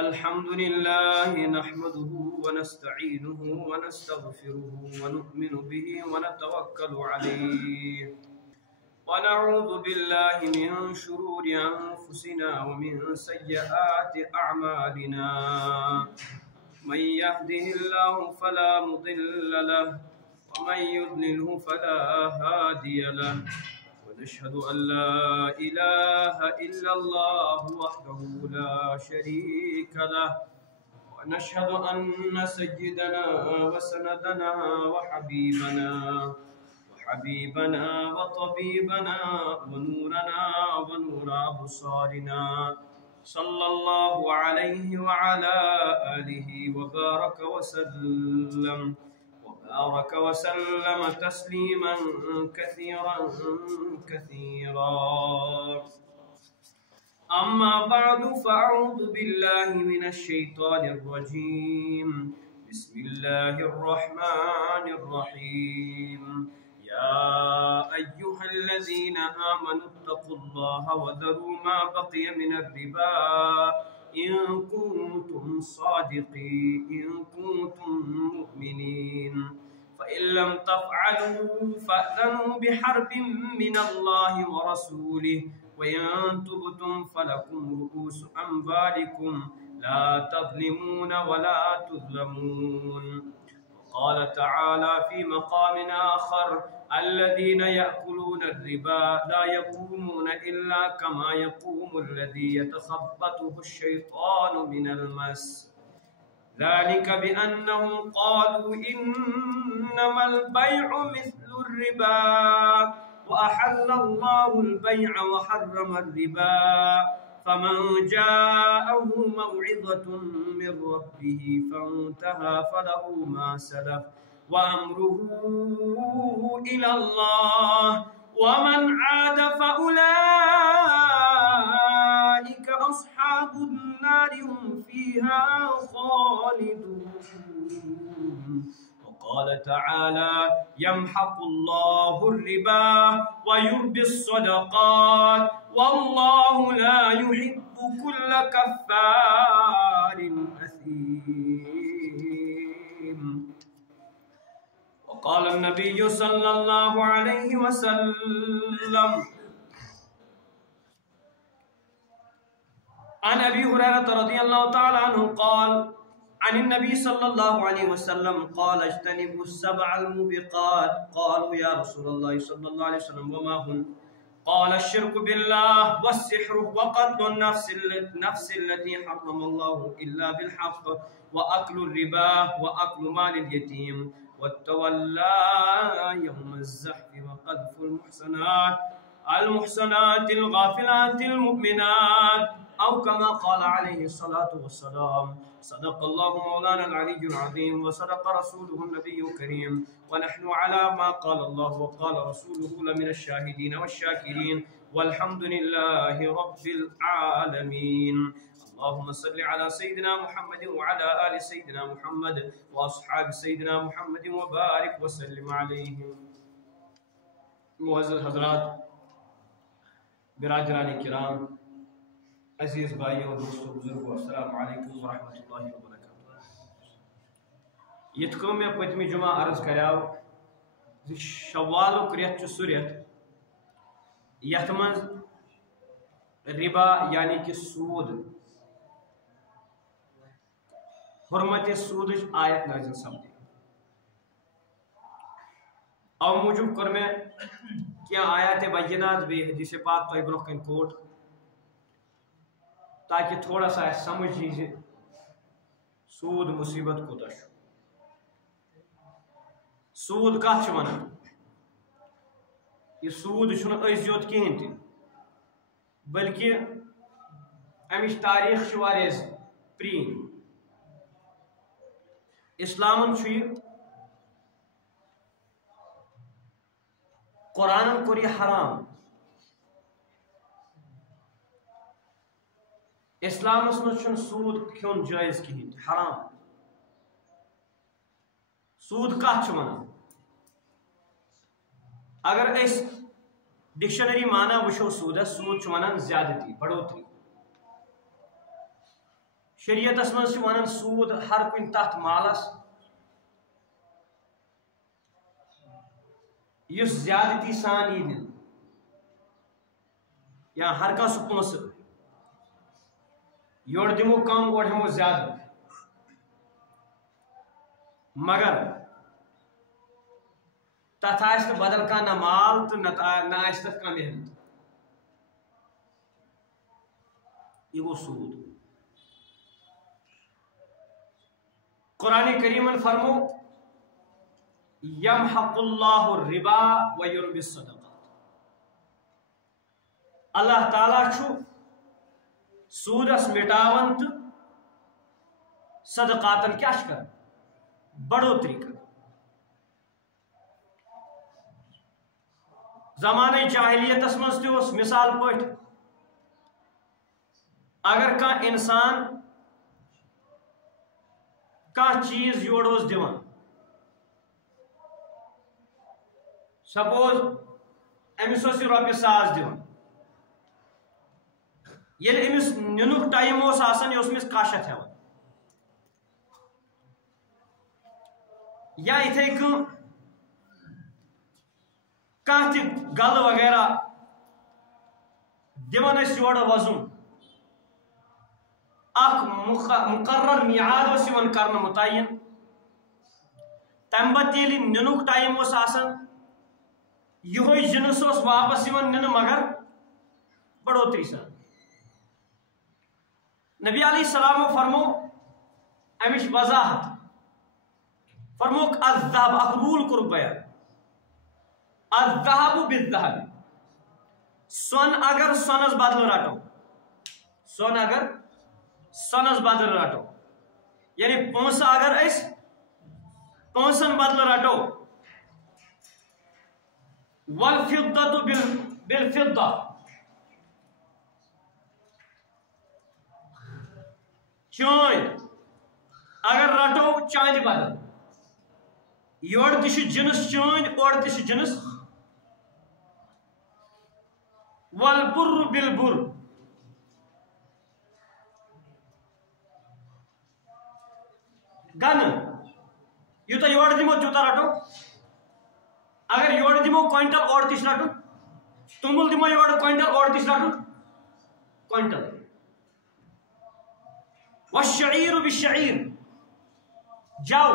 الحمد لله نحمده ونستعينه ونستغفره ونؤمن به ونتوكل عليه ونعوذ بالله من شرور أنفسنا ومن سيئات أعمالنا من يهده الله فلا مضل له ومن يضلله فلا هادي له ونشهد أن لا إله إلا الله وحده لا شريك له ونشهد أن سيدنا وسندنا وحبيبنا وطبيبنا ونورنا ونور أبصارنا صلى الله عليه وعلى آله وبارك وسلم تسليما كثيرا أما بعد فأعوذ بالله من الشيطان الرجيم بسم الله الرحمن الرحيم يا أيها الذين آمنوا اتقوا الله وذروا ما بقي من الربا إن كنتم صادقين إن كنتم مؤمنين فإن لم تفعلوا فأذنوا بحرب من الله ورسوله وإن تبتم فلكم رؤوس أموالكم لا تظلمون ولا تظلمون. قال تعالى في مقام آخر الذين يأكلون الربا لا يقومون إلا كما يقوم الذي يتخبطه الشيطان من المس ذلك بأنهم قالوا إنما البيع مثل الربا وأحل الله البيع وحرم الربا فمن جاءه موعظة من ربه فانتهى فله ما سلف وأمره إلى الله ومن عاد فأولئك أصحاب النار هم فيها خالدون. وقال تعالى يمحق الله الربا ويربي الصدقات والله لا يحب كل كفار أثيم. وقال النبي صلى الله عليه وسلم عن أبي هريرة رضي الله تعالى عنه قال عن النبي صلى الله عليه وسلم قال اجتنبوا السبع الموبقات قالوا يا رسول الله صلى الله عليه وسلم وما هن قال الشرك بالله والسحر وقتل النفس التي حرم الله إلا بالحق وأكل الربا وأكل مال اليتيم والتولى يوم الزحف وقذف المحصنات الغافلات المؤمنات أو كما قال عليه الصلاة والسلام. صدق الله مولانا العلي العظيم وصدق رسوله النبي الكريم ونحن على ما قال الله وقال رسوله لمن الشاهدين والشاكرين والحمد لله رب العالمين. اللهم صل على سيدنا محمد وعلى آل سيدنا محمد وأصحاب سيدنا محمد وبارك وسلم عليهم. معزز حضرات برادران کرام عزیز بھائیوں دوستو بزرگو السلام علیکم ورحمۃ اللہ وبرکاتہ. یت کم میں پتمی جمعہ عرض کریاو شوالک ریت چھ سہ ریت یت من ربا یعنی کہ سود حرمت سودچ آیت نازل سپدی. او موجود کر میں کیا آیات بینات بھی حدیث پاک تو برونہ کن کوٹ تاکہ تھوڑا سا سمجھ لیجیے سود مصیبت کوتا چھُ. سود کتھ چھِ ونان؟ یہ سود چھُنہٕ أزۍ یوت کِہیٖنۍ تہِ بلکہ امِچ تاریخ چھِ واریاہ پرٛٲنۍ. اسلامن چھُ یہِ قرآنن کوٚر یہِ حرام. اسلامس مز سود کھیون جائز کہین حرام. سود کت ونان؟ اگر اس ڈکشنری مانا وچھو سودس سود ونان زیادتی بڑوتری. شریعتس مز ونان سود ہر کن تت مالس یس زیادتی سان ای دن یا ہر کھانا سہ پونسہ یور دمو کم اور ہمو زیادہ مگر تتھ آس بدل کھانا نہ مال تو نہ آس تتھ کھانا محنت یہ گو سود قرآن کریمن فرمو یمحق اللہ الربا ویربی الصدقات اللہ تعالیٰ چھو سودس مٹاون تو صدقاتن کیا کر بڑھوتری کر زمانہ جاہلیتس مز تہ اس مثال پٹ اگر کان انسان کان چیز یور اوس دیوان سپوز امس اوس یہ رۄپیہِ 100 دیوان ییٚلہِ أمِس نِنُک ٹایم اوس آسان یہِ اوس أمِس 100 ہٮ۪وان یا یِتھَے کٔنۍ کانٛہہ تہِ گلہٕ وغیرہ دِوان ٲسۍ یورٕ وۄزُم اکھ مقرر میعاد اوس یِوان کرنہٕ مُتعین تمہِ پتہٕ ییٚلہِ نِنُک ٹایم اوس آسان یِہوے جنس اوس واپس یِوان نِنہٕ مگر بڑھوتری سان نبی علیہ السلام فرمو امچ وضاحت فرموک الذهب اخ رول کور بیان الذهب بالذهب سون اگر سونس بدل رٹو سون اگر سونس بدل رٹو یعنی پونسہ اگر اس پونسن بدل رٹو والفضة بالفضة چاند اگر رٹو چاند بدل یور تہ جنس چاند اور تہ جنس والبر بالبر گن یوتہ یور دمو تیوتہ رٹو اگر یور دمو کوئنٹل اور تہ رٹو تومل دمو یور کوئنٹل اور تہ رٹو کوئنٹل والشعير بالشعير جاو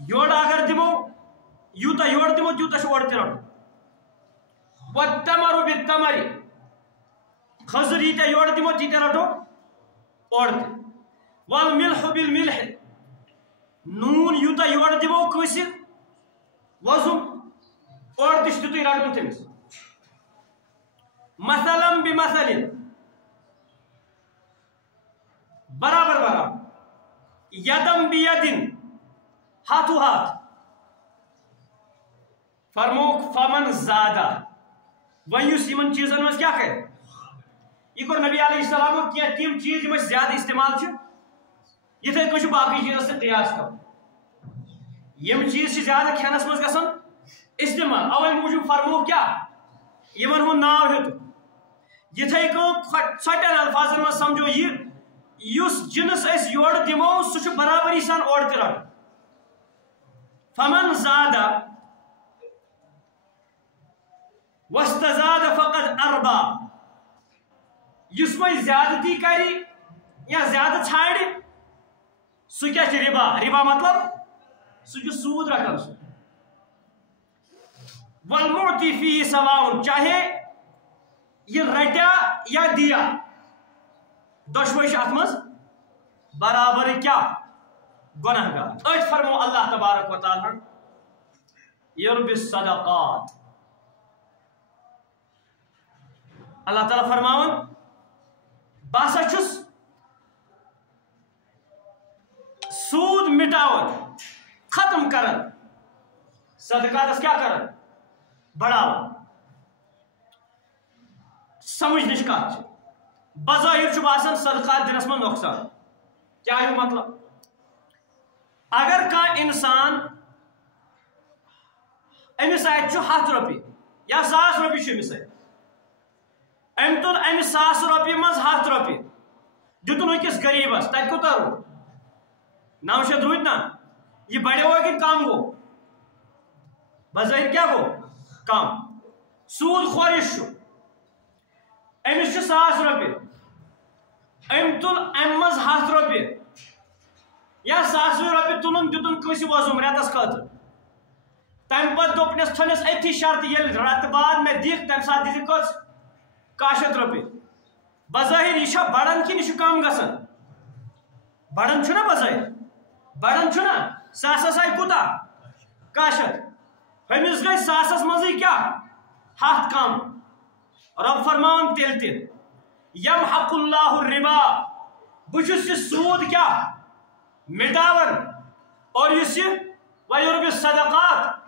یور اگر دمو یوتہ یور دمو تیوتہ اور تہ رٹو والتمر بالتمر خضر یتہ یور دمو تیتہ رٹو اور تہ والملح بالملح نون یوتہ یور دمو کٲنٛسہِ وضم اور تہ چھُ تُہۍ رٹُن تٔمِس مثلا بمثل برابر برابر یدم بیدن ہاتھو ہاتھ فرموک فمن زادہ وۄنۍ یُس یمن چیزن منٛز کیٛاہ کرِ یہ کوٚر نبی علیہ السلام کینٛہہ تِم چیز یِم أسۍ زیادٕ استعمال چھِ یِتھَے کٔنۍ چھُ باقٕے چیزس سۭتۍ قیاس کرُن یِم چیز چھِ زیادٕ کھٮ۪نس منٛز گژھان استعمال اوے موٗجوٗب فرموک کیٛاہ یِمن ہُنٛد ناو ہیوٚتُن یِتھَے کٔنۍ ژھۄٹٮ۪ن الفاظن منٛز سمجھو یہِ یُس جنس أسۍ یورٕ دِمو سُہ چھُ برابری سان اورٕ تہِ رٹُن فمن زادہ واستزاد فقد اربا یُس وۄنۍ زیادتی کرِ یا زیادٕ ژھانڈِ سُہ کیٛاہ چھُ ربا ربا مطلب سُہ چھُ سوٗد رٹان سُہ والمعطی فیہ سواء چاہے یہ رٹیا یا دیا دۄشوے چھِ اتھ منٛز برابر کیا گناہ گار أتھۍ فرمو اللہ تبارک و تعالیٰ یربی الصدقات اللہ تعالیٰ فرماون بہٕ ہسا چھُس سود مٹاون ختم کرن صدقاتس کیا کرن بڑھاون سمجھنٕچ کتھ چھِ بظاہر چھُ باسان صدقات دنس منٛز نۄقصان کیا ہے مطلب اگر کانٛہہ انسان أمِس اتہِ چھُ 100 رۄپیہِ یا 1000 رۄپیہِ چھُ أمِس اتہِ أمۍ تُل امہِ 100 رۄپیہِ منٛز 100 رۄپیہِ دتن أکِس غریبس تتہِ کوٗتاہ روٗد 900 روٗدۍ نا یہ بڑیو کہ کم گو بظاہر کیا گو کم سود خورش امس 1000 رۄپیہِ ام تل ام مز 100 رۄپیہِ یا 100 رۄپیہِ تُلُن دِتُن کٲنٛسہِ وۄزُم رٮ۪تس خٲطرٕ تمہِ پتہٕ دوٚپنس تھٲونس أتھی شرطہِ ییٚلہِ رٮ۪تہٕ بعد مےٚ دِکھ تمہِ ساتہٕ دِژٕ کٔژ 100 رۄپیہِ بظاہر یہ چھا بڑان کِنہٕ یہِ چھُ کم گژھان بڑان چھُنا بظاہر بڑان چھُنا 100 آیہِ کوٗتاہ 100 ہُمِس گٔے 100 منٛزٕے کیٛاہ 100 کم رب فرمان تیٚلہِ تہِ یمحق اللہ الربا بہٕ چھُس یہِ سوٗد کیٛاہ مٹاون اور یُس یہِ وَیُربِ صدقات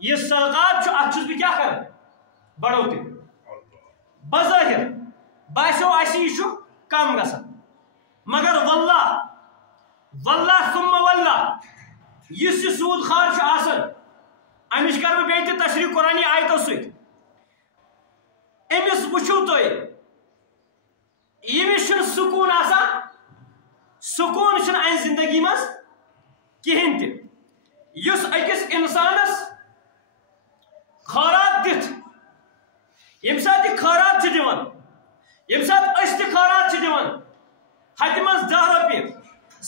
یہ صدقات چھُ اتھ چھُس بہٕ کیٛاہ کران بڑوتی بظاہر باسیو اَسہِ یہِ چھُ کم گژھان مگر واللہ واللہ ثم واللہ یُس یہِ سوٗد خار چھُ آسان امِچ کرٕ بہٕ بیٚیہِ تہِ تشریح قرآنی آیتو سۭتۍ أمِس وٕچھِو تُہۍ ییٚمِس چھُنہٕ سکوٗن آسان سکوٗن چھُنہٕ اَمہِ زندگی منٛز کِہیٖنۍ تہِ یُس أکِس اِنسانس خٲرات دِتھ ییٚمہِ ساتہٕ یہِ خٲرات چھُ دِوان ییٚمہِ ساتہٕ أسۍ تہِ خٲرات چھِ دِوان ہتہِ منٛز 10 رۄپیہِ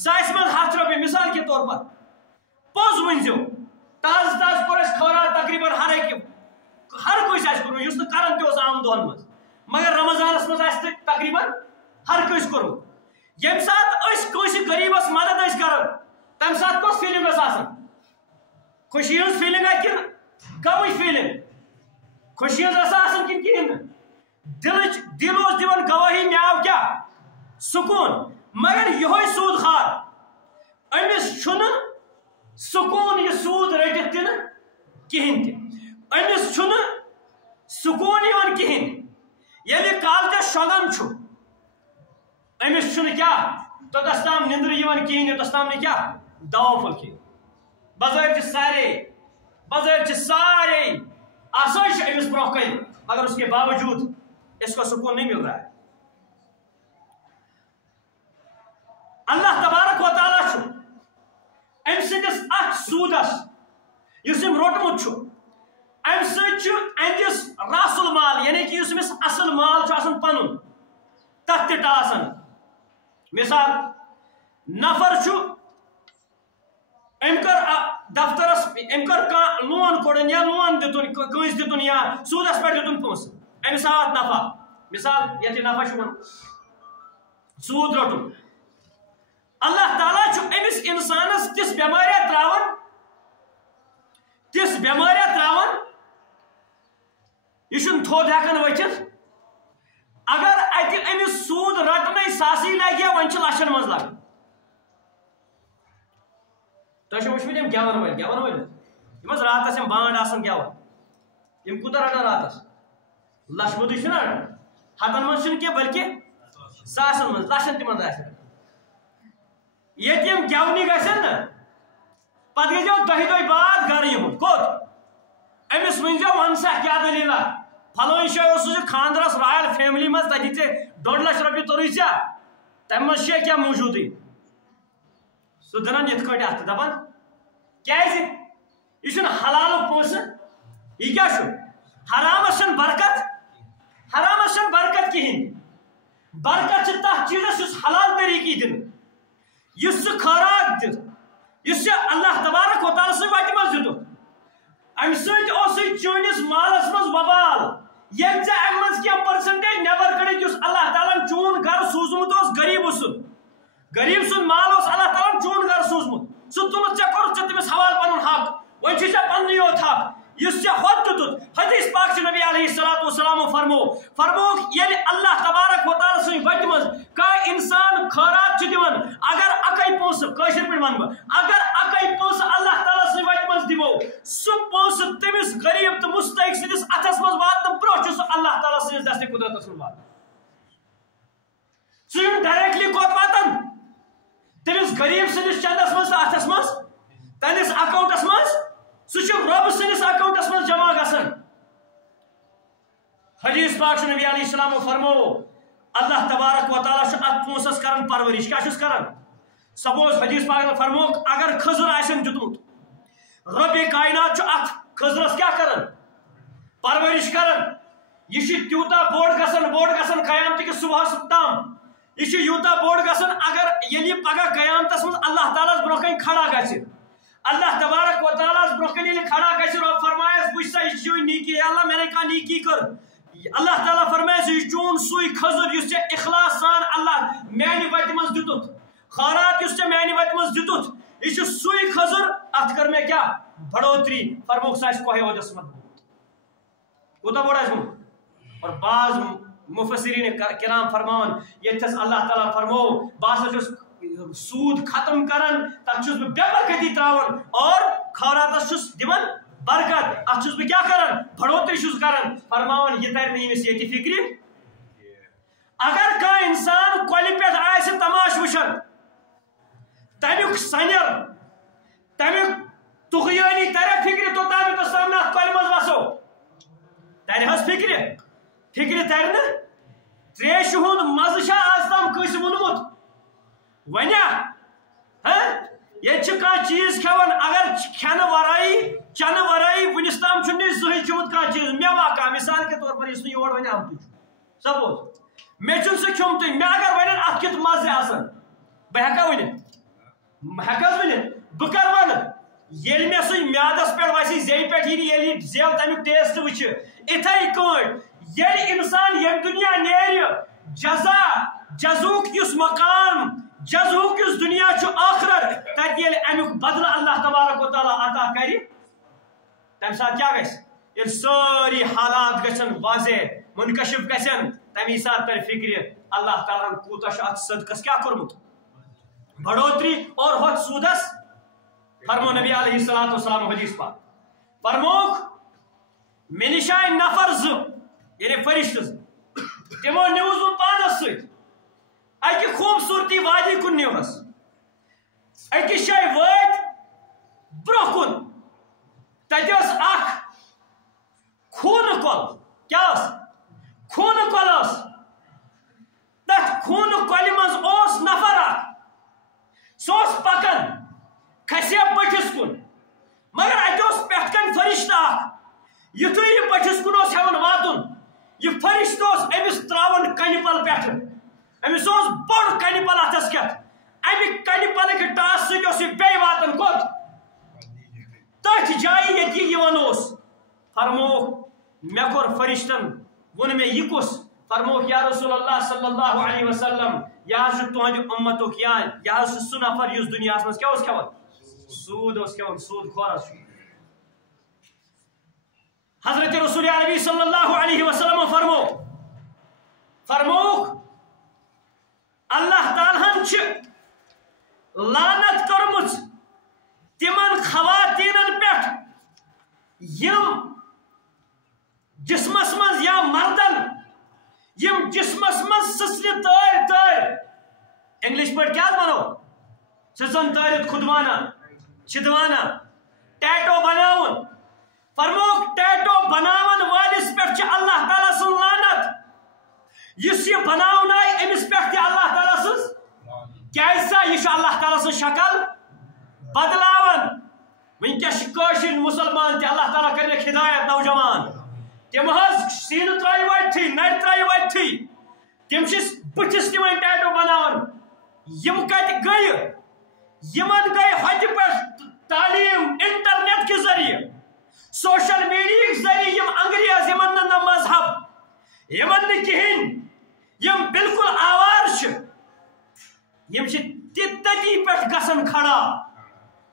ساسہِ منٛز 100 رۄپیہِ مثال کے طور پر پوٚز ؤنۍزیو تازٕ تازٕ کوٚر اَسہِ خٲرات تقریٖباً ہر کٲنٛسہِ آسہِ کوٚرمُت یُس نہٕ کران تہِ اوس عام دۄہن منٛز مگر رمضانس منٛز آسہِ تقریٖباً ہر کٲنٛسہِ کوٚرمُت ییٚمہِ ساتہٕ أسۍ کٲنٛسہِ غریٖبس مدد ٲسۍ کران تمہِ ساتہٕ کۄس فیٖلِنٛگ ٲس آسان خوشی ہٕنٛز فیٖلِنٛگ آ کِنہٕ غمٕچ فیٖلِنٛگ خوشی ہٕنٛز ٲسا آسان کِنہٕ کِہیٖنۍ نہٕ دِل اوس دِوان گوٲہی مےٚ آو کیٛاہ سکوٗن مگر یِہوے سوٗد خار أمِس چھُنہٕ سکوٗن یہِ سوٗد رٔٹِتھ تہِ نہٕ کِہیٖنۍ تہِ أمِس چھُنہٕ سکوٗن یِوان کِہیٖنۍ ییٚلہِ کالچس شۄنٛگان چھُ أمِس چھُنہٕ کیٛاہ توٚتس تام نِندرٕ یِوان کِہیٖنۍ یوٚتس تام نہٕ کیٛاہ دوا پھوٚل کھیٚیہِ بظٲہر چھِ سارے آسٲیِش چھِ أمِس برونٛہہ کَنہِ مگر اس کے باوجوٗد اس کو سکون نہیں مل رہا ہے اللہ تبارک و تعالیٰ چھُ أمۍ سٕنٛدِس اتھ سوٗدس یُس أمۍ روٚٹمُت چھُ امہِ سۭتۍ چھُ أہنٛدِس راس المال یعنی کہ یُس أمِس اصل مال چھُ آسان پنُن تتھ تہِ ٹاسان مثال نفر چھُ أمۍ کٔر دفترس أمۍ کٔر کانٛہہ لون کوٚڑُن یا لون دِتُن کٲنٛسہِ دِتُن یا سوٗدس پٮ۪ٹھ دِتُن پونٛسہٕ أمِس آو اتھ نفع مثال یتھ یہِ نفع چھُ ونان سوٗد روٚٹُن اللہ تعالیٰ چھُ أمِس انسانس تِژھ بٮ۪مٲریا تراوان یہِ چھُنہٕ تھوٚد ہٮ۪کان ؤتھِتھ اگر اتہِ أمِس سوٗد رٹنٕے 100 لگہِ ہا وۄنۍ چھِ لچھن منٛز لگان تۄہہِ چھُو وٕچھمٕتۍ یِم گٮ۪ون وٲلۍ یِم حظ راتس یِم بانڈ آسان گٮ۪وان یِم کوٗتاہ رٹان راتس لچھ مودٕے چھُنہ رٹان ہتن منٛز چھُنہٕ کینٛہہ بلکہِ ساسن منٛز لچھن تہِ منٛز آسہِ رٹان ییٚتہِ یِم گٮ۪ونہِ گژھن نا پتہٕ گٔژھِو 2 دۄہ بعد گرٕ یِہُنٛد کوٚت أمِس ؤنۍزیو وَن سا کیٛاہ دٔلیٖلا فلٲنۍ جایہِ اوسُس ژٕ خانٛدرس رایل فیملی منٛز تتہِ ژےٚ 2.5 لچھ رۄپیہِ توٚرُے ژےٚ تمہِ منٛز چھےٚ کینٛہہ موٗجوٗدٕے سُہ دٕنان یِتھ کٲٹھۍ اتھٕ دپان کیٛازِ یہِ چھُنہٕ حلالُک پونٛسہٕ یہِ کیٛاہ چھُ حرامس چھنہٕ برکت کِہیٖنۍ برکت چھِ تتھ چیٖزس یُس حلال طریٖقہٕ دِنہٕ یُس ژٕ خٲرات دِژ یُس ژےٚ اللہ تبارک و تعالیٰ سٕنٛدِ وتہِ منٛز دِتُکھ امہِ سۭتۍ اوسُے چٲنِس مالس منٛز وبال ییٚلہِ ژےٚ امہِ منٛز کینٛہہ پٔرسنٹیج نیبر کٔڑِتھ یُس اللہ تعالیٰ ہن چون گرٕ سوٗزمُت اوس غریٖب سُنٛد مال اوس اللہ تعالیٰ ہن چون گرٕ سوٗزمُت سُہ تُلُتھ ژےٚ کوٚرُتھ ژےٚ تٔمِس حوالہٕ پنُن حق وۄنۍ چھُے ژےٚ پننُے یوت حق یُس ژےٚ ہۄتھ دیُتُتھ حدیث پاک چھُ نبی علیہ الصلوۃ والسلام فرمووُکھ ییٚلہِ اللہ تبارک و تعالیٰ سٕنٛدِ وتہِ منٛز کانٛہہ انسان خٲرات چھُ دِوان اگر اکے پونٛسہٕ کٲشِر پٲٹھۍ ونہٕ بہٕ اگر اکے پونٛسہٕ اللہ تعالیٰ سٕنٛدِ وتہِ منٛز دِمو سُہ پونٛسہٕ تٔمِس غریٖب تہٕ مستحق سٕنٛدِس اتھس منٛز واتنہٕ برونٛہہ چھُ سُہ اللہ تعالیٰ سٕنٛدِس دستِ قُدرتس منٛز واتان سُہ چھُنہٕ ڈایریکٹلی کوٚت واتان تٔمِس غریٖب سٕنٛدِس چندس منٛز تہٕ اتھس منٛز تٔمِس اکاونٹس منٛز سُہ چھُ رۄب سٕنٛدِس اکاونٹس منٛز جمع گژھان حدیث پاک چھُ نبی علیہ السلامو فرموو اللہ تبارک و تعالیٰ چھُ اتھ پونٛسس کران کران پرورش کیا چھس کران سپوز حدیث پاک نے فرموک اگر خضر آسن دیتمت رب کائنات چھ ات خضرس کیا کران پرورش کران یہ تیوتا بوڑ گسن قیامت کس صبح تام یہ یوتا بوڑ گسن اگر یلی پگہ قیامتس من اللہ تعالیٰ برونہ کن کھڑا گژھِ اللہ تبارک و تعالیٰ برونہ کن یلی کھڑا گژھِ رب فرمایس بچ سا یہ نیکی اللہ میں نے کہا نیکی کر اللہ تعالیٰ فرمایس یہ چون سوئی خضر اس اخلاص سان اللہ میانہ وتہ مز دتت خارات اس میانہ وتہ مز دتت یہ سوئی خضر ات کر میں کیا بڑھوتری فرموک سا کوہ عہدس مت کوتا بوڑا اور بعض مفسرین کرام فرمان یتس اللہ تعالیٰ فرمو بعض سود ختم کرن تک چھس بہ بے برکتی تراون اور خوراتس چھس دِوان برکت ات چھس بہ کیا کرن بڑھوتری چھس کرن فرماون یہ تر نمس یہ فکر اگر کانٛہہ انسان کۄلہِ پٮ۪ٹھ آسہِ تماش وٕچھان تمیُک سنیر تمیُک تُغیٲنی ترِ فکر توٚتام یوٚتس تام نہٕ اتھ کۄلہِ منٛز وسو ترِ حظ فکر تر نہٕ تریشہِ ہُنٛد مزٕ چھا آز تام کٲنٛسہِ ووٚنمُت ونیا ییٚتہِ چھِ کانٛہہ چیٖز کھٮ۪وان اگر کھٮ۪نہٕ ورٲیی چنہٕ ورٲیی وُنِس تام چھُنہٕ نہٕ زٕہٕنۍ کھیوٚمُت کانٛہہ چیٖز میوا کانٛہہ مثال کے طور پر یُس نہٕ یور وۄنۍ آمتُے چھُ سپوز مےٚ چھُنہٕ سُہ کھیوٚمتُے مےٚ اگر ونن اتھ کیُتھ مزٕ آسان بہٕ ہٮ۪کا ؤنِتھ ہٮ۪کہٕ حظ ؤنِتھ بہٕ کر ونہٕ ییٚلہِ مےٚ سُہ میادس پٮ۪ٹھ وسہِ زیٚیہِ پٮ۪ٹھ یی ییٚلہِ یہِ زٮ۪و تمیُک ٹیسٹ وٕچھِ اِتھے کٲٹھۍ ییٚلہِ انسان ییٚمہِ دُنیا نیرِ جزوُک یُس مقام جزوُک یُس دُنیا چھُ آخرت تتہِ ییٚلہِ امیُک بدلہٕ اللہ تبارک و تعالیٰ عطا کرِ تمہِ ساتہٕ کیٛاہ گژھِ ییٚلہِ سٲری حالات گژھن واضح منکشف گژھن تمی ساتہٕ تر فکر اللہ تعالیٰ ہن کوٗتاہ چھُ اتھ صدقس کیٛاہ کوٚرمُت بڑھوتری اور ہوٚتھ سوٗدس فرمو نبی علیہ الصلوۃ والسلام حدیث پاک فرموک مےٚ نِش آیہِ نفر زٕ یعنی فرشتہٕ زٕ تمو نیوٗس بہٕ پانس سۭتۍ اکہِ خوٗبصوٗرتی وادی کُن نیوٗہس أکِس جایہِ وٲتۍ برونٛہہ کُن تتہِ ٲس اکھ خوٗنہٕ کۄل کیٛاہ ٲس خوٗنہٕ کۄل ٲس تتھ خوٗنہٕ کۄلہِ منٛز اوس نفر اکھ سُہ اوس پکان کھسے بٔٹھِس کُن مگر اتہِ اوس پٮ۪ٹھٕ کنۍ فرشتہٕ اکھ یُتھُے یہِ بٔٹھِس کُن اوس ہٮ۪وان واتُن یہ فرشتہ اوس أمِس تراوان کنہِ پل پٮ۪ٹھٕ أمِس اوس بوٚڑ کنہِ پل اتھس کٮ۪تھ امہِ کنہِ پلٕکۍ ٹاس سۭتۍ اوس یہِ بیٚیہِ واتان کوٚت تٔتھۍ جایہِ ییٚتہِ یہِ یِوان اوس فرمووُکھ مےٚ کوٚر فرشتن ووٚن مےٚ یہِ کُس فرمووُکھ یا رسول اللہ صلی اللہ علیہ وسلم یہِ حظ چھُ تُہنٛدِ اُمتُک یہِ حظ چھُ سُہ نفر یُس دُنیاہس منٛز کیٛاہ اوس کھٮ۪وان سوٗد اوس کھٮ۪وان سوٗد خور حظ چھُ حضرت رسول عربی صلی اللہ علیہ وسلم فرموک اللہ تعالیٰ ہن چھ لعنت کرمٕژ تمن خواتینن پٮ۪ٹھ یم جسمس منٛز یا مردن یم جسمس منٛز سٕژنہِ تٲرۍ انگلش پٲٹھۍ کیٛاہ ونو سٕژن تٲرِتھ خُدوانہ چھِدوانہ ٹیٹو بناوُن فرموک ٹیٹو بناون والس پٮ۪ٹھ چھِ اللہ تعالیٰ سٕنٛز لعنت یُس یہِ بناوُن آیہِ أمِس پٮ۪ٹھ تہِ اللہ تعالیٰ سٕنٛز کیٛازِ سا یہِ چھُ اللہ تعالیٰ سٕنٛز شکل بدلاوان ونکیٚس چھِ کٲشِر مُسلمان تہِ اللہ تعالیٰ کٔرِکھ ہدایت نوجوان تِم حظ سیٖنہٕ ترٛایہِ وۄتھٕے نرِ ترٛایہِ وۄتھٕے تِم چھِ بٕتھِس تِمن ٹیٹو بناوان یِم کتہِ گٔیہِ یِمن گٔے ہوٚتہِ پٮ۪ٹھ تعلیٖم انٹرنیٹ کہِ ذریعہِ سوشل میڈیا ذریعہ یم انگریز یمن نہ مذہب یمن نہ کہین یم بالکل آوار یم تتی پہ گسن کھڑا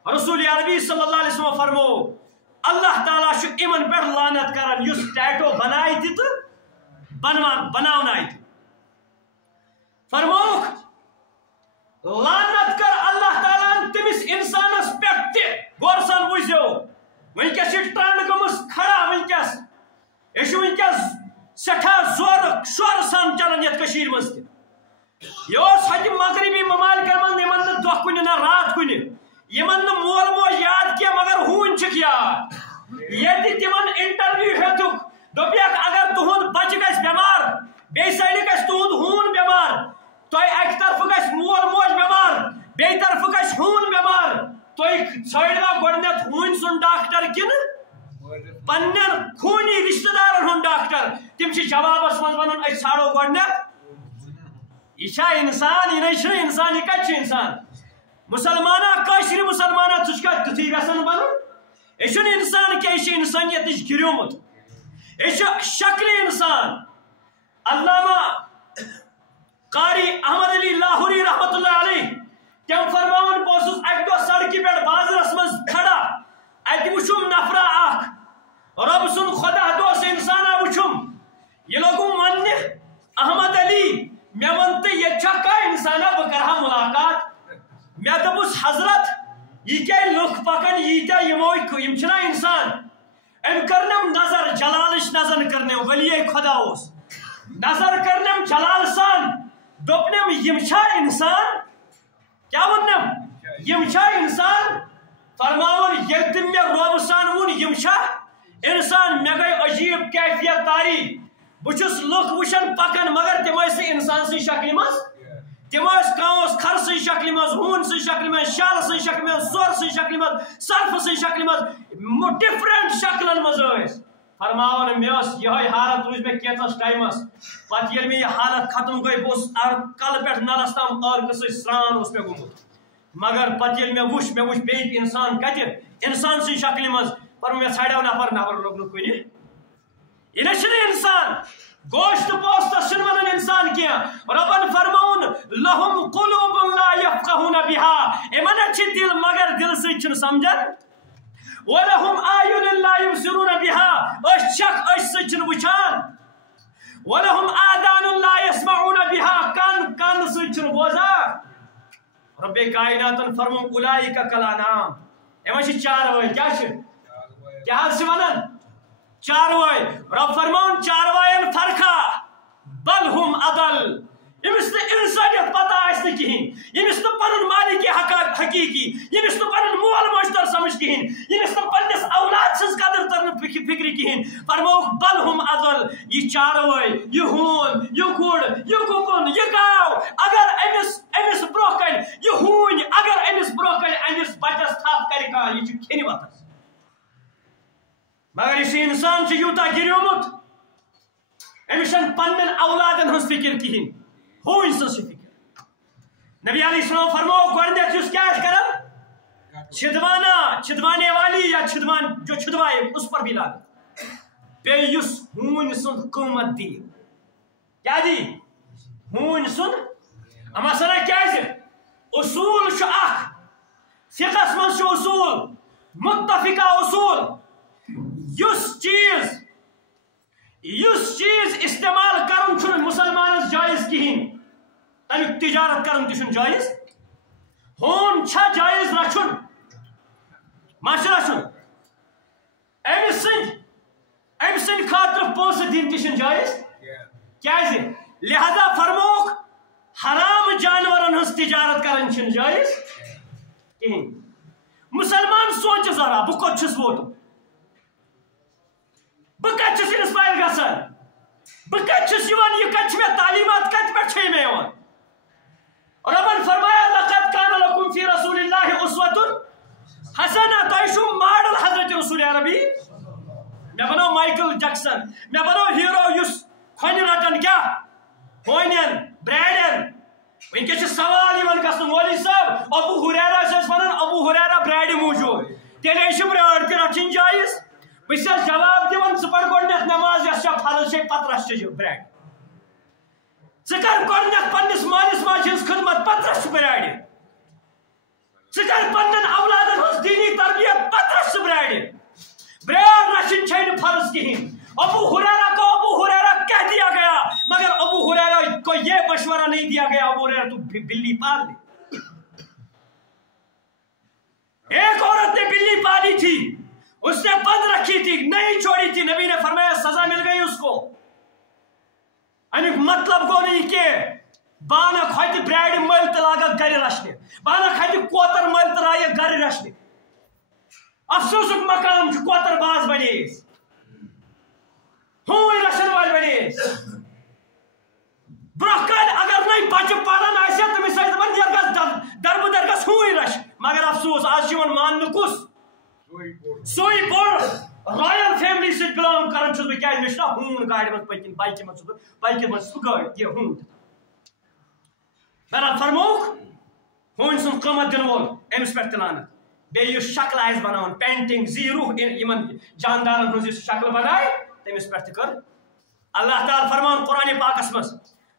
رسول عربی صلی اللہ علیہ وسلم فرمو اللہ تعالیٰ یمن پہ لعنت کران یس ٹیٹو بنائے تو بناون آئی فرموک لعنت کر اللہ تعالیٰ تمس انسانس پہ غور سان بوزو ونکس ٹرینڈ گمس کھڑا ونکس یہ ونکس سٹھا زور شور سان چلان یت کشیر مز یہ ہوتہ مغربی ممالکن من یمن دہ کن نہ رات کن یمن مول موج یاد کی مگر ہون چھ یاد یہ تمن انٹرویو ہیتک دپیک اگر تہد بچہ گھس بیمار بی سائڈ گھس تہد ہون بیمار تہ اکہ طرف گھس ہون بیمار تھی ژھانڈوا گۄڈنیتھ ہوٗنۍ سُنٛد ڈاکٹر کِنہٕ پننٮ۪ن خوٗنی رشتہٕ دارن ہُنٛد ڈاکٹر تِم چھِ جوابس منٛز ونان أسۍ ژھانڈو گۄڈنیتھ یہ چھا انسان یہ نہ انسان یہ کتہِ چھُ انسان مسلمانہ کٲشرِ مسلمانہ ژٕ چھُکھا تیُتھُے یژھان بنُن یہ چھُنہٕ انسان کینٛہہ یہ چھُ انسانیت نِش گِریومُت یہ چھُ شکلِ انسان علامہ قاری احمد علی لاہوری رحمت اللہ علیہ تم فرماون بہٕ اوسُس اکہِ دۄہ سڑکہِ پٮ۪ٹھ بازرس منٛز کھڑا اتہِ وٕچھُم نفرا اکھ رۄب سُنٛد خۄدا دوس انسانا وٕچھُم یہ لوگُم وننہِ احمد علی مےٚ ووٚن تہٕ ییٚتہِ چھا کانٛہہ انسانا بہٕ کرٕ ہا مُلاقات مےٚ دوٚپُس حضرت یہ کیٛاہ لُکھ پکان ییٖتیاہ یِم چھِنا انسان أمۍ کٔرنم نظر جلالٕچ نظر کٔرنم ولیے خۄدا اوس نظر کٔرنم جلال سان دوٚپنم یِم چھا انسان کیٛاہ ووٚننم یِم چھا انسان فرماوُن ییٚلہِ تٔمۍ مےٚ روبہٕ سان ووٚن یِم چھا انسان مےٚ گٔے عجیٖب کیفیت تاری بہٕ چھُس لُکھ وٕچھان پکان مگر تِم ٲسۍ نہٕ انسان سٕنٛزِ شکلہِ منٛز تِم ٲسۍ کانٛہہ اوس کھر سٕنٛزِ شکلہِ منٛز ہوٗن سٕنٛزِ شکلہِ منٛز شال سٕنٛزِ شکلہِ منٛز سۄر سٕنٛزِ شکلہِ منٛز سرفہٕ سٕنٛزِ شکلہِ منٛز ڈفرنٹ شکلن منٛز ٲسۍ فرماوان مےٚ ٲس یِہوٚے حالت روٗز مےٚ کینٛژس ٹایمس پتہٕ ییٚلہِ مےٚ یہِ حالت ختم گٔے بہٕ اوسُس کلہٕ پٮ۪ٹھ نلس تام عٲرقہٕ سۭتۍ سرٛان اوس مےٚ گوٚمُت مگر پتہٕ ییٚلہِ مےٚ وُچھ بیٚیہِ انسان کتہِ انسان سٕنٛزِ شکلہِ منٛز پتہٕ مےٚ ژھانڈیو نفر لوٚگ نہٕ کُنہِ یہ نہ چھُنہٕ انسان گوشت پوستس چھُنہٕ ونان انسان کینٛہہ رۄبن فرماوُن لہم قلوب لا یفقہون بها یِمن چھِ دل مگر دل سۭتۍ چھِنہٕ سمجھان ولہم اعین لا یبصرون بها أچھ چھکھ أچھ سۭتۍ چھِنہٕ وٕچھان ولہم آذان لا یسمعون بها کان سۭتۍ چھِنہٕ بوزان رب کائناتن فرمووُن اولئک کالانعام یِمن چھِ چاروٲے کیٛاہ چھِ کیٛاہ حظ چھِ ونان چاروٲے رب فرماوُن چاروایَن فرقا بل ہم اضل ییٚمِس نہٕ انسانیت پتہ آسہِ نہٕ کِہیٖنۍ ییٚمِس نہٕ پنُن مالِکہِ حقیٖقی ییٚمِس نہٕ پنُن مول موج تر سمجھ کِہیٖنۍ ییٚمِس نہٕ پننِس اولاد سٕنٛز قدر ترنہٕ فکرِ کِہیٖنۍ فرمووُکھ بل ہم اضل یہِ چاروٲے یہِ ہوٗن یہِ گُر یہِ گُپُن یہِ گاو اگر أمِس برونٛہہ کَنہِ یہِ ہوٗنۍ اگر أمِس برونٛہہ کَنہِ أمِس بچس تھپھ کرِ کانٛہہ یہِ چھُ کھٮ۪نہِ وتھس مگر یُس یہِ انسان چھُ یوٗتاہ گِریومُت أمِس چھنہٕ پننٮ۪ن اولادن ہٕنٛز فکر کِہیٖنۍ ہوٗنۍ سٕنٛز چھِ فکر نبی علیہ السلام فرمووُکھ گۄڈنیتھ یُس کیٛاہ آسہِ کران چھدوانے والی یا جو چھدوائے اس پر بھی لاگت بیٚیہِ یُس ہوٗنۍ سُنٛد قۭمت دِیہِ کیٛاہ دِیہِ ہوٗنۍ سُنٛد مثلاً کیٛازِ اصوٗل چھُ اکھ فقہس منٛز چھُ اصوٗل متفقہ اصوٗل یُس چیٖز استعمال کرُن چھُنہٕ مُسلمانس جٲیز کِہیٖنۍ تمیُک تجارت کرُن تہِ چھُنہٕ جٲیز ہوٗن چھا جٲیز رچھُن ما چھُ رچھُن أمۍ سٕنٛدِ خٲطرٕ پونٛسہٕ دِنۍ تہِ چھُنہٕ جٲیز کیٛازِ لہذا فرمووُکھ حرام جانورن ہٕنٛز تجارت کرٕنۍ چھِنہٕ جٲیز کِہیٖنۍ مسلمان سونٛچہِ ذرا بہٕ کوٚت چھُس ووتمُت بہٕ کتہِ چھُس انسپایر گژھان بہٕ کتہِ چھُس یِوان یہِ کتہِ چھِ مےٚ تعلیمات کتہِ پٮ۪ٹھ چھے مےٚ یِوان رۄبن فرمایا لقد کان لکم فی رسول اللہ اسوۃ حسنہ تۄہہِ چھُو ماڈل حضرت رسول عربی مےٚ بنوو مایکل جیکسن مےٚ بنوو ہیٖرو یُس کھۄنہِ رٹان کیٛاہ ہونٮ۪ن برٛاڈٮ۪ن وٕنکیٚس چھُ سوال یِوان گژھنہٕ مولوی صٲب ابو ہریرہ چھِ ونان ابو ہریرہ برٛاڈِ موٗجوٗب تیٚلے چھِ برٛاڈ تہِ رچھٕنۍ جٲیز بہٕ چھَس جواب دِوان ژٕ پَر گۄڈنیتھ نٮ۪ماز یۄس چھےٚ فرض چھے پتہٕ رچھ ژٕ برٛاڈِ ژٕ کر گۄڈنیتھ پننِس مٲلِس ماجہِ ہٕنٛز خدمت پتہٕ رچھ ژٕ برٛاڈِ ژٕ کر پننٮ۪ن اولادن ہٕنٛز دیٖنی تربیت پتہٕ رچھ ژٕ برٛاڈِ برٛاڈ رچھٕنۍ چھے نہٕ فرض کِہیٖنۍ ابو ہریرہ کہہ دیا گیا مگر ابو ہریرہ کو یہ مشورہ نہیں دیا گیا ابو ہریرہ تو بلی پال لے ایک عورت نے بلی پالی تھی اس نے بند رکھی تھی نہیں چھوڑی تھی نبی نے فرمایا سزا مل گئی اس کو امیک مطلب گو نہیں کہ بانہ کھوتہِ برٛاڈِ مٔلۍ تہٕ لاگکھ گرِ رچھنہِ بانہ کھتہِ کوتر مٔلۍ تہٕ لایکھ گرِ رچھنہِ افسوسُک مقام چھُ کوتر باز بنے أسۍ ہوٗنۍ رچھن وٲلۍ بنے أسۍ برونٛہہ کالہِ اگر نٔے بچہِ پران آسہِ ہا تٔمِس ٲسۍ دپان نیرٕ گژھ دربہٕ در گژھ ہوٗنۍ رچھ سوئی بوڑ رائل فیملی سے بلانگ کرن چھس بہ کیا مشنا ہون گاڑی من پکن بائک من چھس بائک من سو گاڑی یہ ہون بہرحال فرموک ہون سن قیمت دن وول امس پہ تلانت بیٚیہِ یُس شکل آسہِ بناوان پینٹنگ زیٖروٗ یِمن جاندارن ہٕنٛز یُس شکل بنایہِ تٔمِس پٮ۪ٹھ تہِ کٔر اللہ تعالیٰ فرمان قرآن پاکس منٛز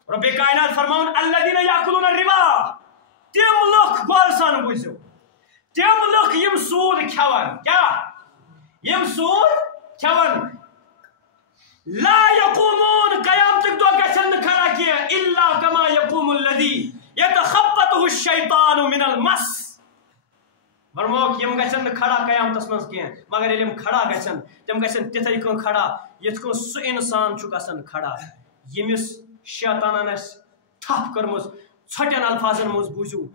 رۄبِ کائنات فرمان الذین یاکلون الربا تِم لُکھ غور سان بوٗزِو تِم لُکھ یِم سوٗد کھٮ۪وان کیٛاہ یِم سوٗد کھٮ۪وان لا یقومون قیامتٕکۍ دۄہ گژھن نہٕ کھڑا کینٛہہ الا کما یقوم الذی یتخبطہ الشیطان من المس فرموک یم گژھن نہٕ کھڑا قیامتس منٛز کینٛہہ مگر ییٚلہِ یِم کھڑا گژھن تِم گژھن تِتھے کٔنۍ کھڑا یِتھ کٔنۍ سُہ انسان چھُ گژھان کھڑا ییٚمِس شیطانن آسہِ تھپھ کٔرمٕژ ژھۄٹٮ۪ن الفاظن منٛز بوٗزِو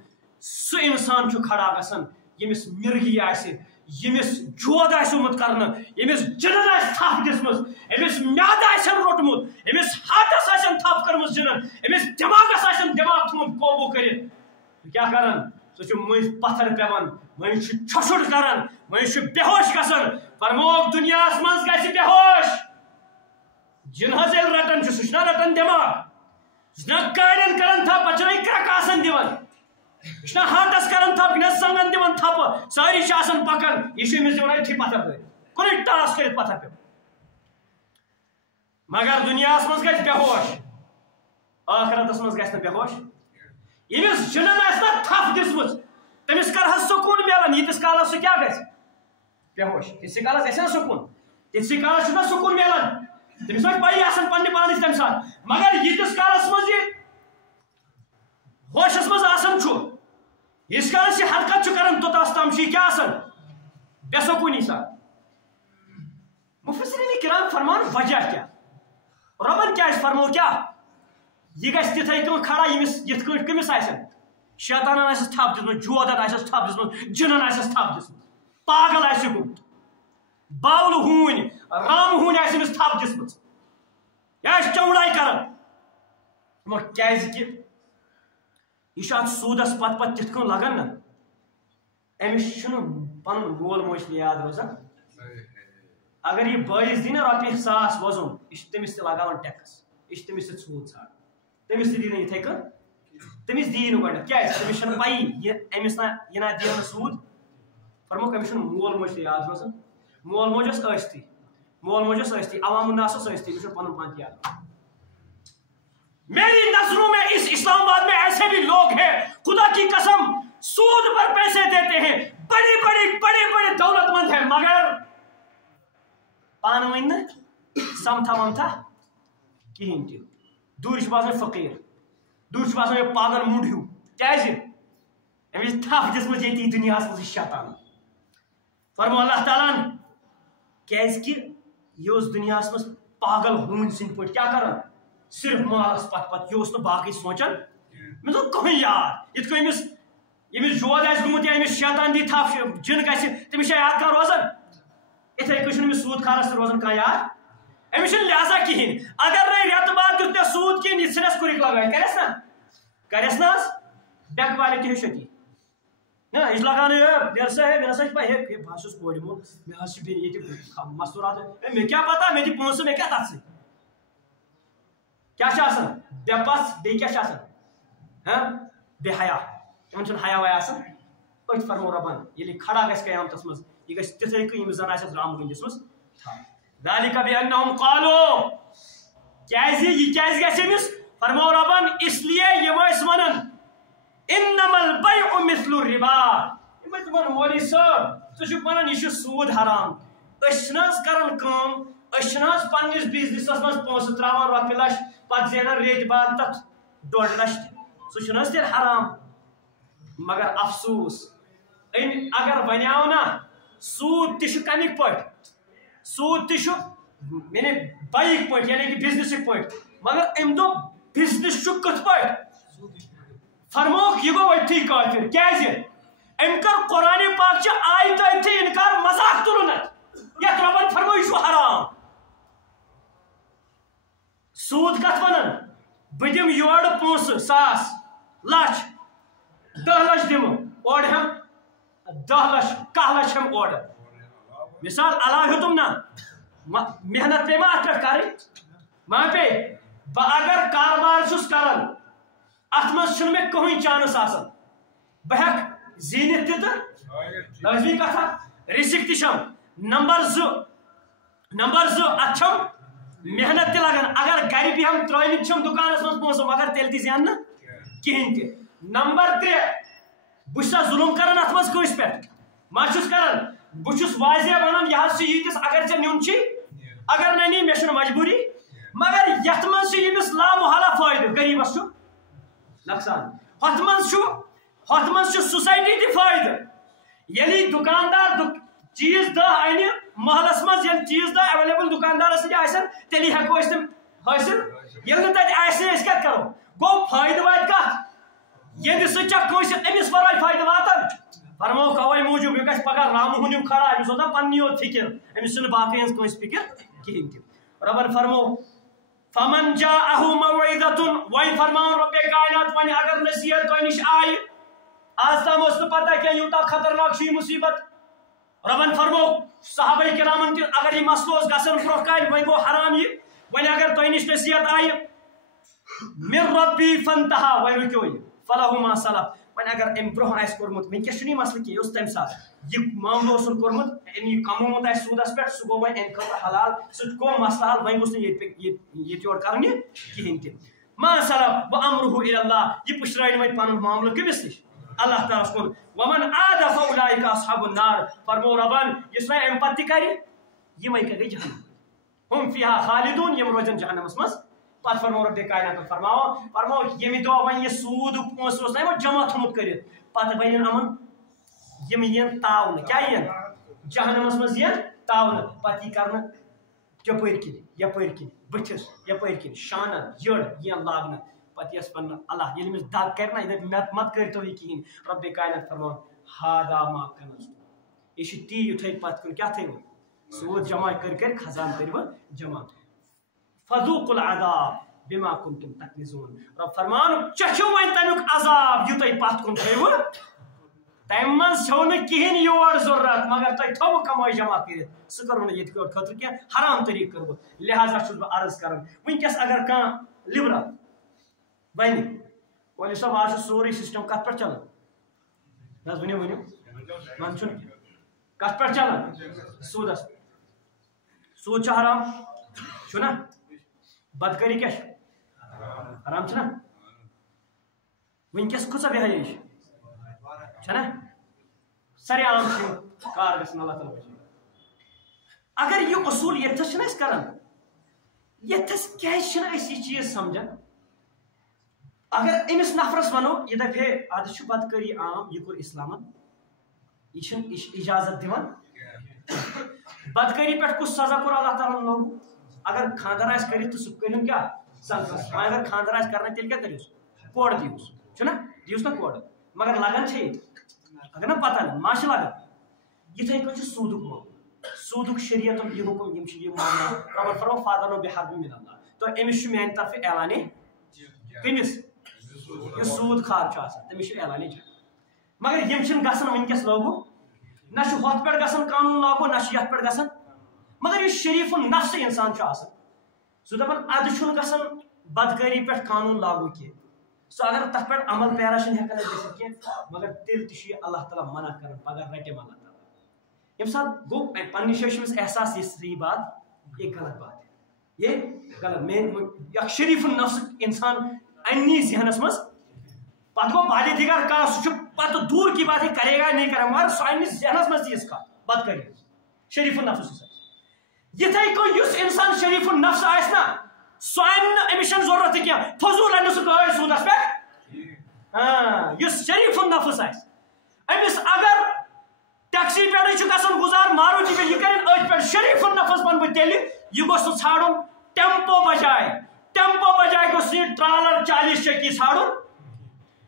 سُہ انسان چھُ کھڑا گژھان ییٚمِس مرغی آسہِ ییٚمِس جود آسہِ آمُت کرنہٕ ییٚمِس جنن آسہِ تھپھ دِژمٕژ أمِس میادٕ آسن روٚٹمُت أمِس ہارٹس آسن تھپھ کٔرمٕژ جنن أمِس دٮ۪ماغس آسن دٮ۪ماغ تھوٚمُت قوبوٗ کٔرِتھ کیٛاہ کران سُہ چھُ مٔنٛزۍ پتھر پیوان مٔنٛزۍ چھُ چھۄشُر کران مٔنٛزۍ چھُ بے ہوش گژھان فرموک دُنیاہس منٛز گژھِ بے ہوش جن حظ ییٚلہِ رٹان چھُ سُہ چھُنہ رٹان دٮ۪ماغ سُہ چھُنہ کاڑٮ۪ن کران تھپھ پتہٕ چھُنہ کرٛٮ۪کہٕ آسان دِوان یہِ چھُنہ ہارٹس کران تھپھ یہِ چھُنہ زنگن دِوان تھپہٕ سٲری چھِ آسان پکان یہِ چھُ أمِس دِوان أتھی پتھر دٲرِتھ کُنُے ٹاس کٔرِتھ پتھر پیوٚو مگر دُنیاہس منٛز گژھِ بے ہوش ٲخرتس منٛز گژھِ نہٕ بے ہوش ییٚمِس جنن آسہِ نہ تھپھ دِژمٕژ تٔمِس کر حظ سکوٗن مِلان ییٖتِس کالس سُہ کیٛاہ گژھِ بے ہوش تِتسٕے کالس گژھِ نا سکوٗن تِتسٕے کالس چھُنہ سکوٗن مِلان تٔمِس وۄنۍ پایی آسان پننہِ پانٕچ تمہِ ساتہٕ مگر ییٖتِس کالس منٛز یہِ ہوشس منٛز آسان چھُ ییٖتِس کالس یہِ حرکت چھُ کران توٚتاس تام چھُ یہِ کیٛاہ آسان بے سکوٗنی سان مُفسِریٖن کرام فرمان وجہ کیٛاہ رۄبن کیٛازِ فرمو کیٛاہ یہِ گژھِ تِتھے کٔنۍ کھڑا ییٚمِس یِتھ کٔنۍ کٔمِس آسن شیطانن آسٮ۪س تھپھ دِژمٕژ جودن آسٮ۪س تھپھ دِژمٕژ جنن آسٮ۪س تھپھ دِژمٕژ پاگل آسہِ گوٚمُت باولہٕ ہوٗنۍ رامہٕ ہوٗنۍ آسہِ أمِس تھپھ دِژمٕژ یہِ آسہِ چمڑاے کران کیٛازِ کہِ یہِ چھُ اتھ سوٗدس پتہٕ تِتھ کٔنۍ لگان نا أمِس چھُنہٕ پنُن مول موج تہِ یاد روزان اگر یہِ بٲیِس دی نا رۄپیہِ 1000 وۄزُم یہِ چھُ تٔمِس تہِ لگاوان ٹیکٕس یہِ چھُ تٔمِس سۭتۍ سوٗد ژھانڈان تٔمِس تہِ دی نہٕ یِتھے کٔنۍ تٔمِس دِیی نہٕ گۄڈنٮ۪تھ کیٛازِ تٔمِس چھنہٕ پایی یہِ أمِس نہ یہِ نہ دِیو نہٕ سوٗد فرموکھ أمِس چھُنہٕ مول موج تہِ یاد روزان مول موج اوس ٲسۍتھٕے عوام الناس اوس ٲسۍتھٕے أمِس چھُنہٕ پنُن پان تہِ یاد میری نظروں میں اس اسلام آباد میں ایسے بھی لوگ ہیں خدا کی قسم سود پر پیسے دیتے ہیں بڑے دولت مند ہیں مگر پانہٕ ؤنۍ نہٕ سمتھا ومتھا کِہیٖنۍ تہِ دوٗرِ چھُ باسان فقیٖر دوٗرِ چھُ باسان یہِ پاگل موٚنڈ ہیوٗ کیٛازِ أمِس تھپھ دِژمٕژ ییٚتی دُنیاہس منٛز یہِ شیطانن فرمو اللہ تعالیٰ ہن کیٛازِ کہِ یہِ اوس دُنیاہس منٛز پاگل ہوٗنۍ سٕنٛدۍ پٲٹھۍ کیٛاہ کران صرف مالس پتہٕ یہِ اوس نہٕ باقٕے سونچان مےٚ دوٚپ کٕہٕنۍ یاد یِتھ کٔنۍ ییٚمِس جود آسہِ گوٚمُت یا أمِس شیطان دی تھپھ جِن گژھِ تٔمِس چھا یاد کانٛہہ روزان یِتھے کٔنۍ چھُنہٕ أمِس سوٗد خارس تہِ روزان کانٛہہ یاد أمِس چھُنہٕ لہذا کِہیٖنۍ اگر نَے رٮ۪تہٕ بعد دیُت مےٚ سوٗد کِہیٖنۍ یہِ ژھٕنٮ۪س کُرِک لگٲیِتھ کرٮ۪س نہ حظ بینک والٮ۪ن تہِ ہیٚچھ أتی نہ یہِ چھُ لگان مےٚ نسا چھِ پاے ہے بہٕ حظ چھُس کورِ مول مےٚ حظ چھِ بیٚیہِ ییٚتہِ مستوٗرات مےٚ کیٛاہ پتہ مےٚ دِ پونٛسہٕ مےٚ کیٛاہ تتھ سۭتۍ کیٛاہ چھُ آسان بے پژھ بیٚیہِ کیٛاہ چھُ آسان بے حیا یِمن چھُنہٕ حیا ویا آسان أتھۍ فرمو رۄبن ییٚلہِ یہِ کھڑا گژھِ قیامتس منٛز یہِ گژھِ تِتھے کٔنۍ ییٚمِس زن آسٮ۪س رام ہوٗنۍ دِژمٕژ ذالِکَ بِأَنَّهُمْ قالوا کیٛازِ یہِ کیٛازِ گژھِ أمِس فرمو رۄبن اسلیے یِم ٲسۍ ونان اِنَّمَا الْبَيْعُ مِثْلُ الرِّبَا یِم ٲسۍ دپان مولوی صٲب ژٕ چھُکھ ونان یہِ چھُ سوٗد حرام أسۍ چھِنہٕ حظ کران کٲم أسۍ چھِنہٕ حظ پننِس بِزنِسس منٛز پونٛسہٕ تراوان رۄپیہِ لچھ پتہٕ زینان ریٚتۍ بعد تتھ 1.5 لچھ تہِ سُہ چھُنہٕ حظ تیٚلہِ حرام مگر افسوٗس أمۍ اگر ونیاو نا سوٗد تہِ چھُ کمیِکۍ پٲٹھۍ سوٗد تہِ چھُ یعنی بایِک پٲٹھۍ یعنی کہِ بِزنسٕکۍ پٲٹھۍ مگر أمۍ دوٚپ بِزنس چھُ کِتھ پٲٹھۍ فرموکھ یہِ گوٚو أتھی کٲفِر کیٛازِ أمۍ کٔر قرآنِ پاک چہِ آیتہٕ أتھی اِنکار مذاق تُلُن یتھ رۄبن فرمو یہِ چھُ حرام سوٗد کتھ ونان بہٕ دِمہٕ یورٕ پونٛسہٕ 1,000 لچھ 10 لچھ دِمہٕ اورٕ ہٮ۪م 10 لچھ 1 لچھ ہٮ۪م اورٕ مثال اللہ ہیوتم نا محنت پہ ما ات پہ کریں ما پہ بہ اگر کاروبار چھس کران ات مز چھن مے کہیں چانس آسان بہ ہیک زینت تہ تو لازمی کتھا رزق تہ چھم نمبر زٕ ات چھم محنت تہ لگان اگر گھر بہم ترٲوِتھ چھم دکانس مز پونسہٕ مگر تیٚلہِ تہ زینہٕ نہٕ کہیٖنۍ تہِ نمبر 3 بہٕ چھُسا ظُلم کران ات مز کٲنٛسہِ پٮ۪ٹھ ما چھُس کران بہٕ چھُس واضح ونان یہِ حظ چھُ ییٖتِس اگر ژےٚ نیُن چھی اگر نہ نی مےٚ چھُنہٕ مجبوٗری مگر یتھ منٛز چھُ ییٚمِس لامحالہ فٲیدٕ غریٖبس چھُ نۄقصان ہۄتھ منٛز چھُ سوسایٹی تہِ فٲیدٕ ییٚلہِ دُکاندار چیٖز دہ انہِ محلس منٛز ییٚلہِ چیٖز دہ ایویلیبل دُکاندارس نِش آسن تیٚلی ہٮ۪کو أسۍ تِم حٲصِل ییٚلہِ نہٕ تتہِ آسہِ أسۍ کیٛاہ کرو گوٚو فٲیدٕ واتہِ کتھ ییٚتہِ سۭتۍ چھا کٲنٛسہِ أمِس ورٲے فٲیدٕ واتان فرمو کوے موٗجوٗب یہِ گژھِ پگاہ رامہٕ ہُنٛد یِم خراب أمِس اوس نا پننی یوت فِکر أمِس چھُنہٕ باقٕے ہٕنٛز کٲنٛسہِ فِکر کہیٖنۍ تہِ رۄبن فرمو فمن جاءہُ موعظۃ وۄنۍ فرماوُن رۄبے کائنات وۄنۍ اگر نصیحت تۄہہِ نِش آیہِ آز تام ٲس نہٕ پتہ کینٛہہ یوٗتاہ خطرناک چھُ یہِ مُصیبت رۄبن فرمو صحابہ کرامن تہِ اگر یہِ مسلہٕ اوس گژھان برونٛہہ کالہِ وۄنۍ گوٚو حرام یہِ وۄنۍ اگر تۄہہِ نِش نصیحت آیہِ من ربی فانتہا وۄنۍ رُکیو یہِ فلہ ما سلف وۄنۍ اگر أمۍ برونٛہہ آسہِ کوٚرمُت وٕنکٮ۪س چھُنہٕ یہِ مسلہٕ کینٛہہ یہِ اوس تمہِ ساتہٕ یہِ معاملہٕ اوسُن کوٚرمُت أمۍ یہِ کمومُت آسہِ سوٗدس پٮ۪ٹھ سُہ گوٚو وۄنۍ اَمہِ خٲطرٕ حلال سُہ تہِ گوٚو مسلہٕ حل وۄنۍ گوٚژھ نہٕ ییٚتہِ یورٕ کرُن یہِ کہیٖنۍ تہِ ما سلف وامرہ الی اللہ یہِ پُشرٲوِن وۄنۍ پنُن معاملہٕ کٔمِس نِش اللہ تعالیٰ ہس کُن ومن عاد فاولئک اصحاب النار فرمو رۄبن یُس وۄنۍ اَمہِ پتہٕ تہِ کرِ یِمے کیٛاہ گٔے جہنم ہم فیہا خالدون یِم روزن جہنمس منٛز پتہٕ فرمو رۄبِ کائنات فرماو ییٚمہِ دۄہ وۄنۍ یہِ سوٗدُک پونٛسہٕ اوس نا یِمو جمع تھوٚمُت کٔرِتھ پتہٕ بنن یِمن یِم یِن تاونہٕ کیٛاہ یِن جہنمس منٛز یِن تاونہٕ پتہٕ یی کرنہٕ یپٲرۍ کِنۍ یپٲرۍ کِنۍ بٕتھِس یپٲرۍ کِنۍ شانن یٔڑ یِن لاگنہٕ پتہٕ یس پنُن اللہ ییٚلہِ أمِس دگ کرِ نا یہِ دپہِ مت کٔرتو یہِ کہیٖنۍ رۄبِ کائنات فرماوان ہادا ما کنزتم یہِ چھُ تی یُتھے پتہٕ کُن کیٛاہ تھٲیوٕ سوٗد جمع کٔرۍ خزان کٔرِوٕ جمع فذوقوا العذاب بما کنتم تکنزون رب فرمان چکھِو وۄنۍ تمیُک عذاب یہِ تۄہہِ پتھ کُن تھٲیوٕ تمہِ منٛز چھو نہٕ کِہینۍ یور ضروٗرت مگر تۄہہِ تھوٚوٕ کمٲے جمع کٔرِتھ سُہ کٔرٕو نہٕ ییٚتہِ خٲطرٕ کینٛہہ حرام طریٖقہٕ کٔرٕوٕ لہٰذا چھُس بہٕ عرض کران وٕنکٮ۪س اگر کانٛہہ لِبرل وَنہِ وۄنۍ صٲب آز چھُ سورُے سِسٹم کتھ پٮ۪ٹھ چلان نہ حظ ؤنِو وۄنۍ چھُنہٕ کتھ پٮ۪ٹھ چلان سوٗدس سوٗد چھُ حرام چھُنا بدکٲری کیٛاہ چھِ حرام چھُنا وٕنکٮ۪س کۭژاہ بے حیٲیی چھنا سارے عام چھِ کار گژھان اللہ تعالیٰ اگر یہِ اصوٗل ییٚتھس چھِنہ أسۍ کران ییٚتھس کیٛازِ چھِنہٕ أسۍ یہِ چیٖز سمجھان اگر أمِس نفرس ونو یہِ دپہِ ہے ادٕ چھُ بدکٲری عام یہِ کوٚر اسلامن یہِ چھُنہٕ اجازت دِوان بدکٲری پٮ۪ٹھ کُس سزا کوٚر اللہ تعالیٰ ہن لوگوٗ اگر خاندر آسہِ کٔرِتھ تہٕ سُہ کٔرِنۍ کیٛاہ سزا وۄنۍ اگر خاندر آسہِ کرناے تیٚلہِ کیٛاہ کٔرِوُس کورٕ دِیوٗس چھُنہ دِیوٗس نا کورٕ مگر لگان چھےٚ ییٚتہِ اگر نا پتہ ما چھِ لگان یِتھٕے کٔنۍ چھُ سوٗدُک معاملہٕ سوٗدُک شریعتُک یہِ حُکُم یِم چھِ یہِ معاملہٕ رۄبن فرمو فاذنوا بحربٍ من اللہ تہٕ أمِس چھُ میانہِ طرفہٕ اعلانِ کٔمِس یُس سوٗد خار چھُ آسان تٔمِس چھُ اعلانِ جنگ مگر یِم چھِنہٕ گژھان وٕنکٮ۪س لاگوٗ نہ چھُ ہۄتھ پٮ۪ٹھ گژھان قانوٗن لاگوٗ نہ چھُ یتھ پٮ۪ٹھ گژھان مگر یُس شریٖف النفس انسان چھُ آسان سُہ دپان ادٕ چھُنہٕ گژھان بدکٲری پٮ۪ٹھ قانوٗن لاگوٗ کینٛہہ سُہ اگر تتھ پٮ۪ٹھ عمل پیرا چھِنہٕ ہٮ۪کان أسۍ گٔژھِتھ کینٛہہ مگر تیٚلہِ تہِ چھُ یہِ اللہ تعالیٰ منع کران پگاہ رٹیم اللہ تعالیٰ ییٚمہِ ساتہٕ گوٚو پننہِ جایہِ چھُ أمِس احساس یہِ صحیح بات یہ غلط بات ہے یہ غلط میٲنۍ اکھ شریٖف النفس انسان اننی ذہنس منٛز پتہٕ گوٚو بادِ دِگار کانٛہہ سُہ چھُ پتہٕ دوٗر کی بات ہے کرے گا نہیں کرے مگر سُہ انہِ ذہنس منٛز تیٖژ کتھ بدکٲری شریٖف النفس یِتھٕے کٔنۍ یُس انسان شریٖف النفس آسہِ نا سُہ انہِ نہٕ أمِس چھنہٕ ضروٗرت تہِ کینٛہہ فضوٗل انہِ سُہ گٲڑۍ سوٗدس پٮ۪ٹھ یُس شریٖف النفس آسہِ أمِس اگر ٹیکسی پٮ۪ٹھٕے چھُ گژھان گُزار ماروتی پٮ۪ٹھ یہِ کرن أتھۍ پٮ۪ٹھ شریٖف النفس بنہٕ بہٕ تیٚلہِ یہِ گوٚژھ نہٕ ژھانڈُن ٹیمپو بجاے گوٚژھ یہِ ٹرالر 40 چکی ژھانڈُن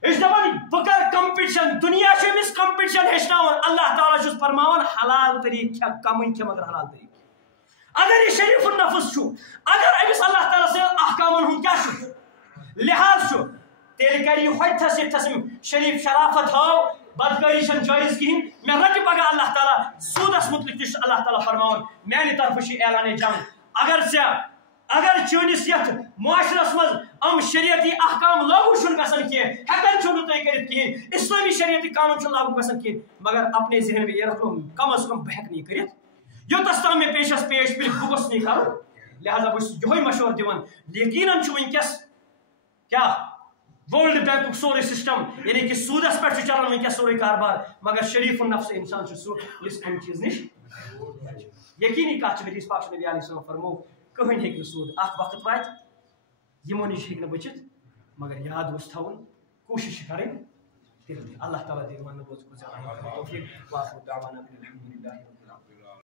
أسۍ چھِ دپان بہٕ کرٕ کمپِٹشن دُنیا چھُ أمِس کمپِٹشن ہیٚچھناوان اللہ تعالیٰ چھُس فرماوان حلال طریٖقہٕ کھٮ۪ہ کمٕے کھٮ۪ہ مگر حلال طریٖقہٕ اگر یہِ شریٖف النفس چھُ اگر أمِس اللہ تعالیٰ سٕنٛدٮ۪ن احکامن ہُنٛد کیٛاہ چھُ لحاظ چھُ تیٚلہِ کرِ یہِ ہوٚتھس ییٚتھس یِم شریٖف شرافت ہٲو بدکاری چھن جائز کہین میں رٹ پگہ اللہ تعالیٰ سودس متعلق تہ اللہ تعالیٰ فرماون میانہ طرف اعلان جنگ اگر چونس یت معاشرس مز شریعتی احکام لاگو چھن گژھان کی ہیکن چھو تھی کرت کہین اسلامی شریعتی قانون لاگو گژھان کہین مگر اپنے ذہن میں یہ رکھو کم از کم بہ ہیکہ کرت یوتس تام میں پیشس پیش پھر بہ گوس نہیں کرو لہذا بس یہ مشور دان یقیناً ونکس کیا ورلڈ بینک سورے سسٹم یعنی کہ سودس پہ چلان ونکس سورے کاربار مگر شریف النفس انسان سہ اس امہ چیز نش یقینی کت حدیث پاک نبی علیہ السلام فرمو کہین ہیکہ سود اخ وقت وات یمو نش ہیکہ بچت مگر یاد گوس تھاون کوشش کریں اللہ تعالیٰ دے من بوز کو توفیق واخر دعوانا الحمد للہ